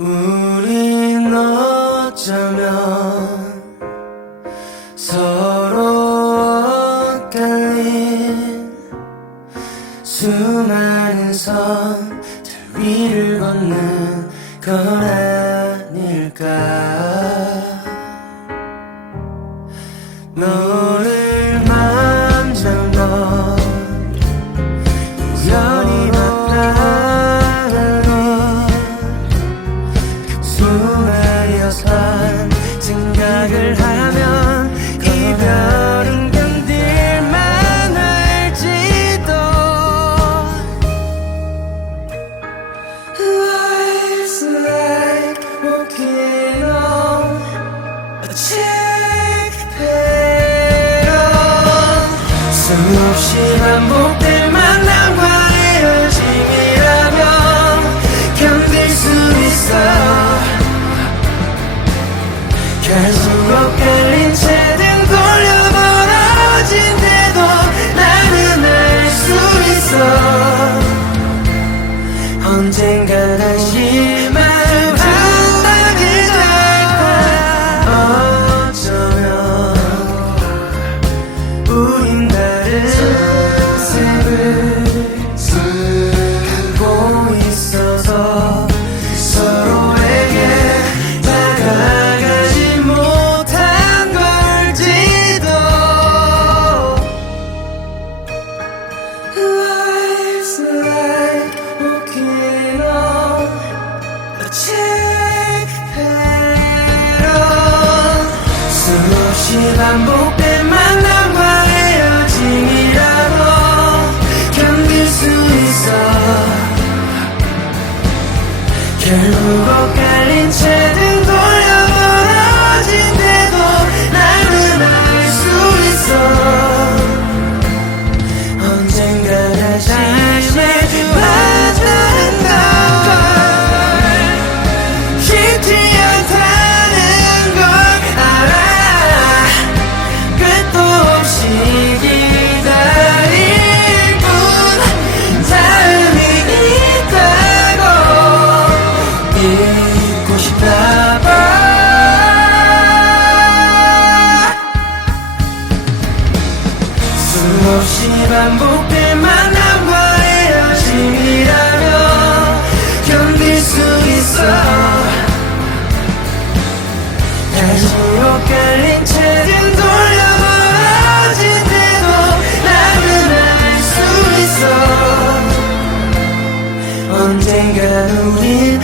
우린 어쩌면 서로 엇갈린 수많은 선들 위를 걷는 건 아닐까 수많이어선 생각을 하면 이별은 견딜만 할지도 Life's like walking on a check pedal 수없이 반복 언젠가 다시 마 check pedal 수없이 반복된 만남과 헤어짐이라도 견딜 수 있어. 결국 수없이 반복될 만한 과의 아심 이라면 견딜 수 있어. 다시 엇갈린 체든 돌려버려질 때도 나는 알 수 있어. 언젠가 우린